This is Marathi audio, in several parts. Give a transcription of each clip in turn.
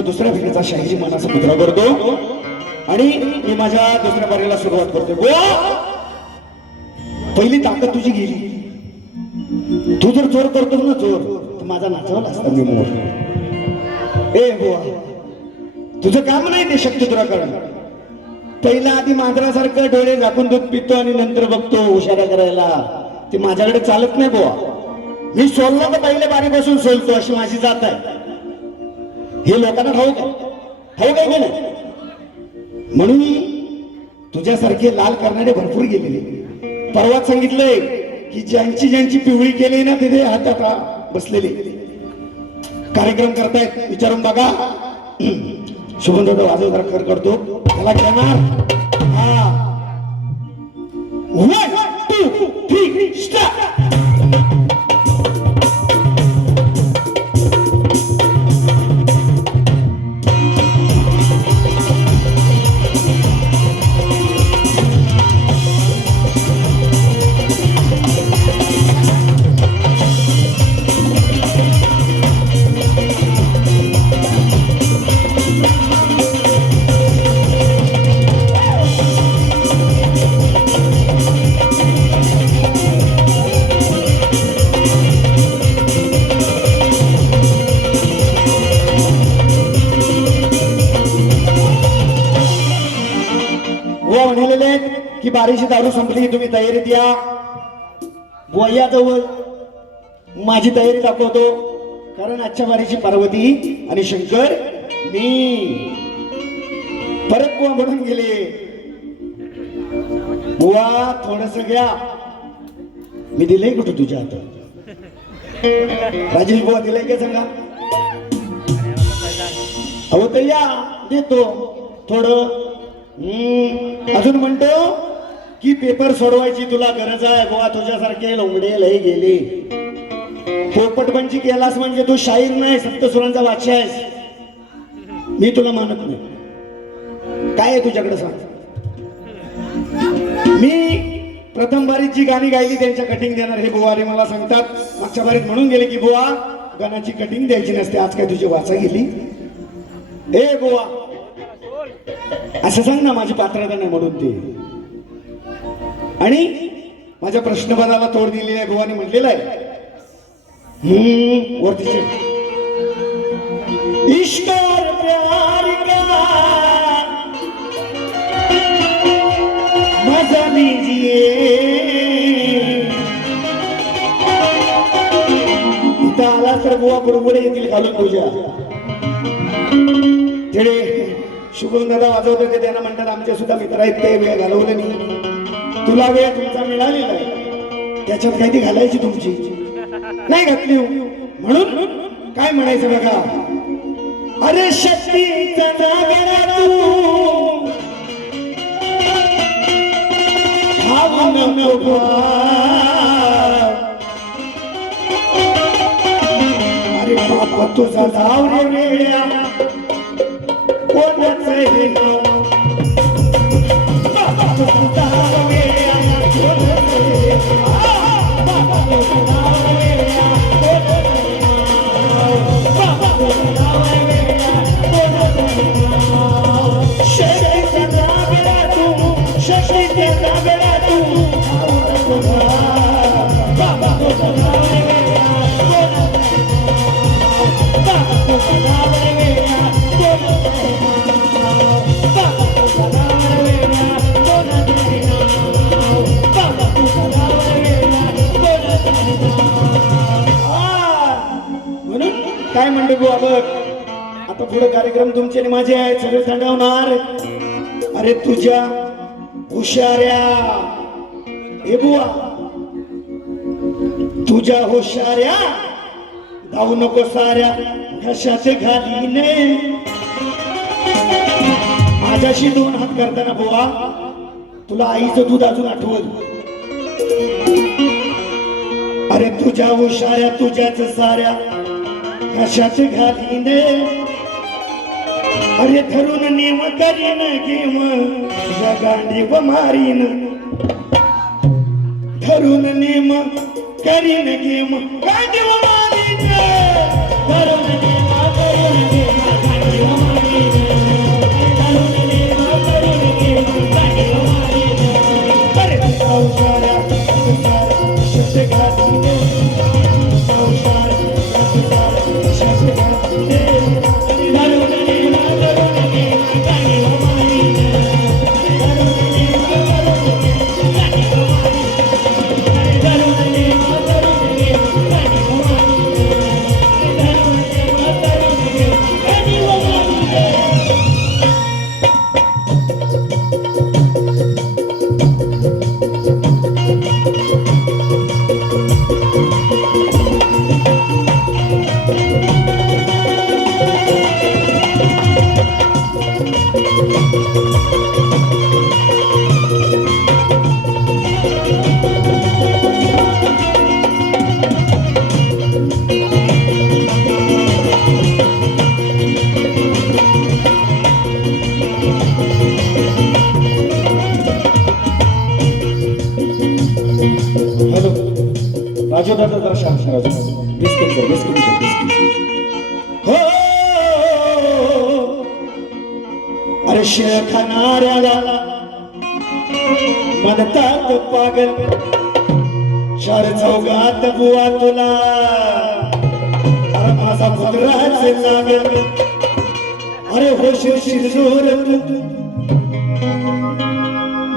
माझ्या दुसऱ्या फेरीचा शाहिरी मनाचा मुद्रा करतो आणि मी माझ्या दुसऱ्या बारीला सुरुवात करतो गो पहिली ताकद तुझी गेली. तू जर चोर करतोस ना चोर तर माझा नाचवला असता मी मोर. ए बुवा! तुझं काम नाही ते शक्य तुला करणं. पहिला आधी मांजरासारखं डोळे झाकून दूध पितो आणि नंतर बघतो उशारा करायला. ते माझ्याकडे चालत नाही बुवा. मी सोललो तर पहिले बारीपासून सोलतो अशी माझी जात आहे. हे लोकांना ठाऊक आहे. ठाऊक आहे की नाही? म्हणून तुझ्यासारखे लाल करणारे भरपूर गेलेले. परवाच सांगितलंय की ज्यांची ज्यांची पिवळी केली ना तिथे हातात आ- बसलेले. कार्यक्रम करतायत विचारून बघा. शुभंदादा वाजवदार कर करतो. त्याला घेणार. हा. वन टू थ्री स्टार्ट बारीशी दारू संपली तुम्ही तयारीत या वयाजवळ या माझी तयारी दाखवतो. कारण आजच्या बारीची पार्वती आणि शंकर मी परत बुवा म्हणून गेले. बुवा थोडस घ्या. मी दिलंय कुठं तुझ्या हातात? राजेश बुवा दिलंय का सांगा? अहो तर या देतो. थोडं हम्म, अजून म्हणतो. की पेपर सोडवायची तुला गरज आहे? गोवा तुझ्यासारखे लोंगडे लय गेले. पोपटपंची केलास म्हणजे तू शाहीर नाही सप्तसुरांचा वाचा आहेस. मी तुला मानत नाही. काय आहे तुझ्याकडे सांग? मी प्रथम बारीत जी गाणी गायली त्यांच्या कटिंग देणार हे बुवारे मला सांगतात. मागच्या बारीत म्हणून गेले की बुवा गाण्याची कटिंग द्यायची नसते. आज काय तुझी वाचा गेली? ए बुवा असं सांग ना माझी पात्रता नाही म्हणून ते. आणि माझ्या प्रश्नपदाला तोड दिलेली आहे बुवानी म्हटलेलं आहे. हम्म, वरती चेक. प्यार का मजा लीजिए। इथं आला तर बुवा बुडबुडे येतील घालून पूजा. जेडे शुभम दादा वाजवत होते त्यांना म्हणतात आमचे सुद्धा मित्र आहेत ते वेळ घालवले नाही. तुला वेळ तुमचा मिळालेला आहे. त्याच्यात काही ती घालायची तुमची. नाही घातली म्हणून काय म्हणायचं बघा? अरे शक्तीचा जागरा तू. अरे बाबा तुझा जाव रे वेड्या. कोणाचं हे नाव? बाबा तुझा म्हणून काय म्हणले बुवा बघ आता पुढे कार्यक्रम तुमचे आणि माझे आहेत सगळे थंडावणार अरे तुझ्या हुशाऱ्या. हे बुवा. तुझ्या हुशाऱ्या. धावू नको साऱ्या घशात घालीने. माझ्याशी दोन हात करताना बुवा तुला आईचं दूध अजून आठवत. अरे तुझ्या उशाऱ्या तुझ्याच साऱ्या कशाच घालीने अरे धरून नेम करीन गेम तुझ्या गांडी व मारीन. धरून नेम करीन गेम गांडी व मारीन. धरून चार बुवा तुला. अरे माझा पुत्राच अरे हो शिरजोर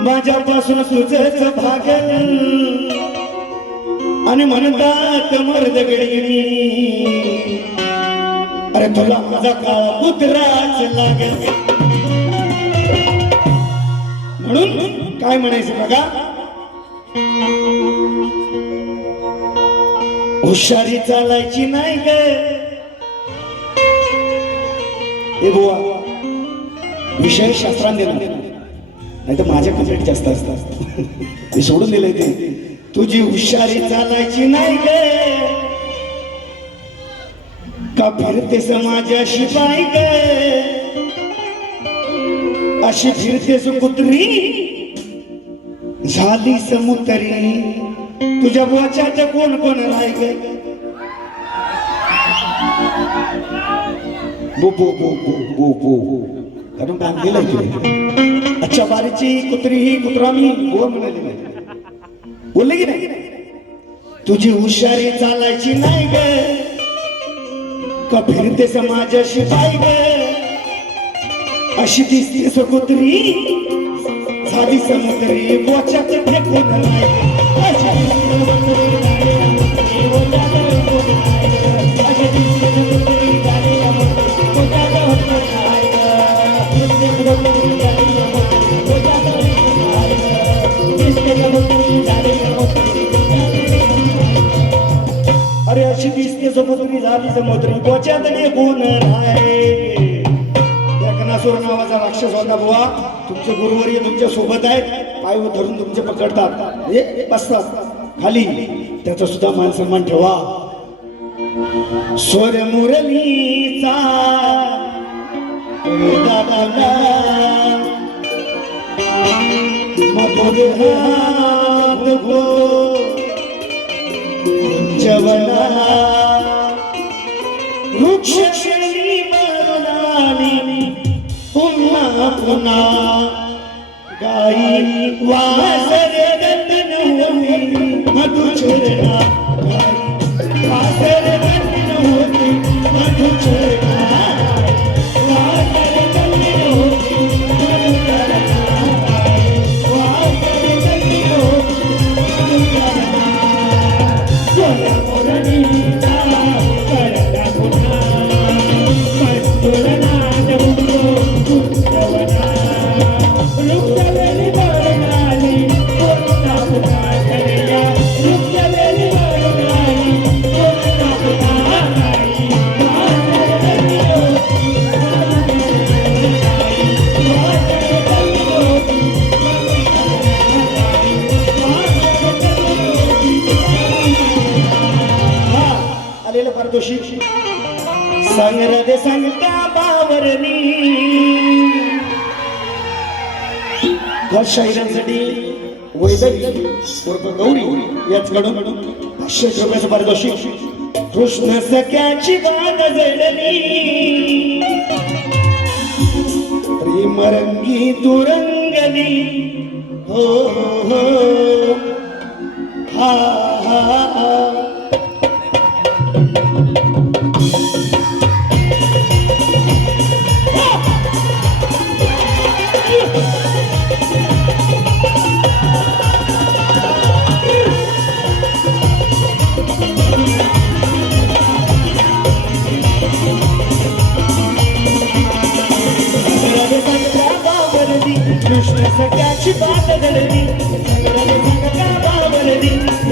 माझ्यापासून तुझच भागल आणि म्हणतात मर्द गडगिणी अरे तुला माझा काळा पुत्राच लागल म्हणून काय म्हणायचं बघा? हुशारी चालायची नाही ग. हे बुवा विषय शास्त्रांत नाही तर माझ्या कंप्लेंट जास्त असतात. ते सोडून दिलंय ते. तुझी हुशारी चालायची नाही ग. का फिरते समाजाशी पाय ग? अशी फिरतेस कुत्री. झाली समुतरी. तुझ्या बोच्यात कोण कोण राय ग बो बो बो बो बो बो. कारण बांधलेलं आहे अच्छा बारीची कुत्री ही कुत्रा मी म्हणाली नाही? बोलले की नाही? तुझी हुशारी चालायची नाही ग. का फिरते समाजाशी ग? अशी दिसते सकुत्री झाली समुद्री बोच्यात फेकून नाही अशी दिसते समुद्री, झाली समुद्री, बोच्यात फेकून नाही अशी दिसते समुद्री, झाली समुद्री, बोच्यात नाही ग. नावाचा राक्षस होता बुवा. तुमचे गुरुवर्य तुमच्यासोबत आहेत. पाय धरून तुमचे पकडतात. हे बसतात खाली. त्याचा सुद्धा मान सन्मान ठेवा. स्वर मुरलीचा मधुर हात वृक्ष पुन्हा गाई वास शाहिरांसाठी वैदगी उर्फ गौरी याचकडून पाचशे रुपयाचं पारितोषिक. कृष्ण सख्याची बात जडली. प्रेमरंगी तुरंगली. हो. हो हा हा.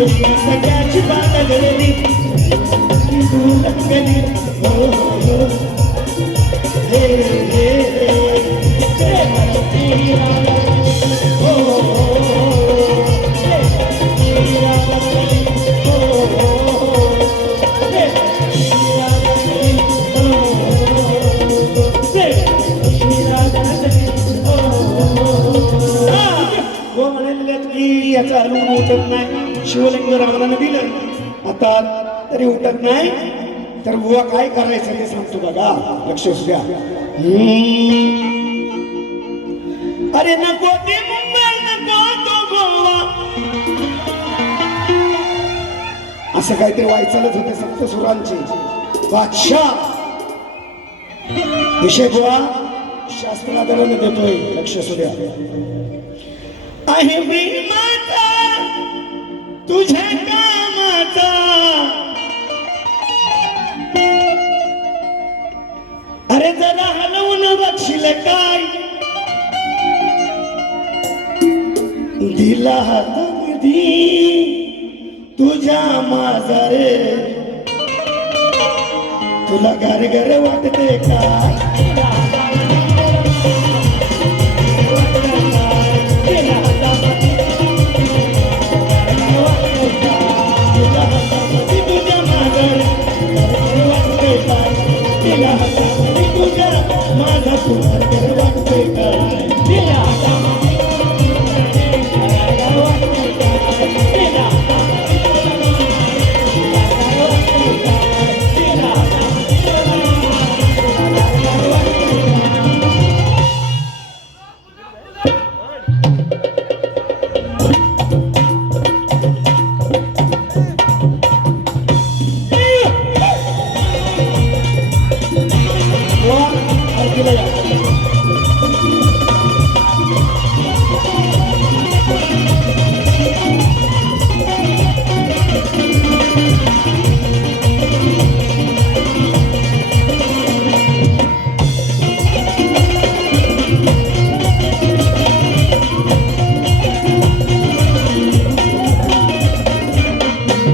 Krishna शिवलिंग रावणाने दिलं. आता तरी उठत नाही तर बुवा काय करायचं ते सांगतो बघा. लक्ष असू द्या. अरे नको ते मुंबई नको तो गोवा. असं काहीतरी व्हायचंच होते सप्त सुरांचे. बादशाह. विषय बुवा शास्त्राकडून देतोय. लक्ष असू द्या. आहे तुझ्या कामाचा. अरे जरा हलवून बघशील काय? दिला हातामध्ये तुझ्या माझा रे तुला घर घर वाटते का?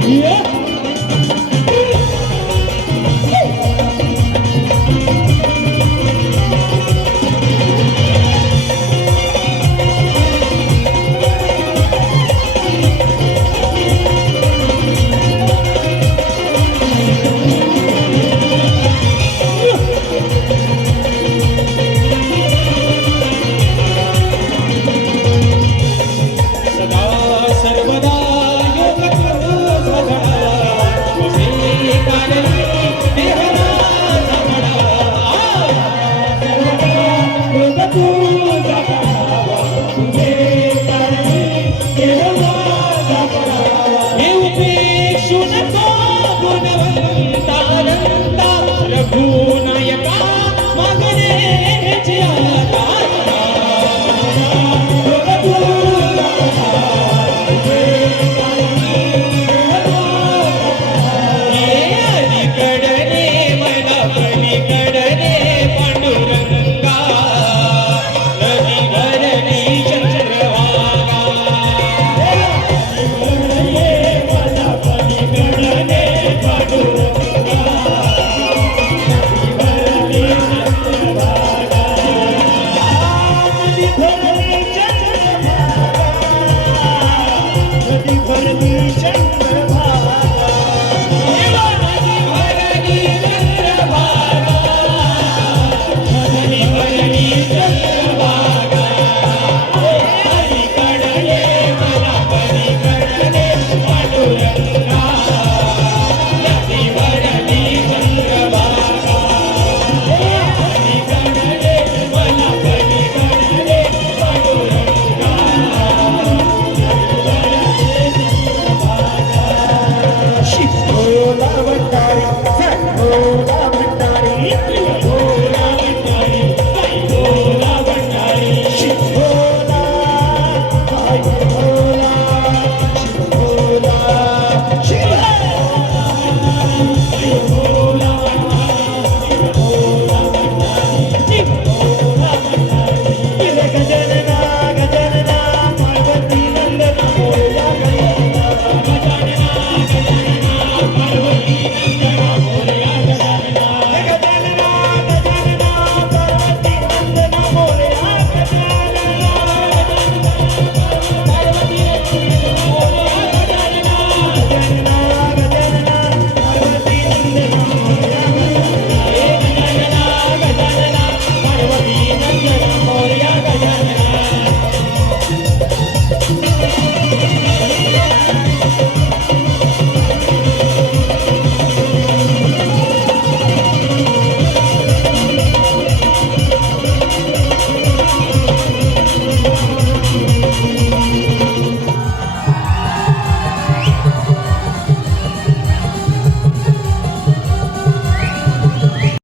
Yeah.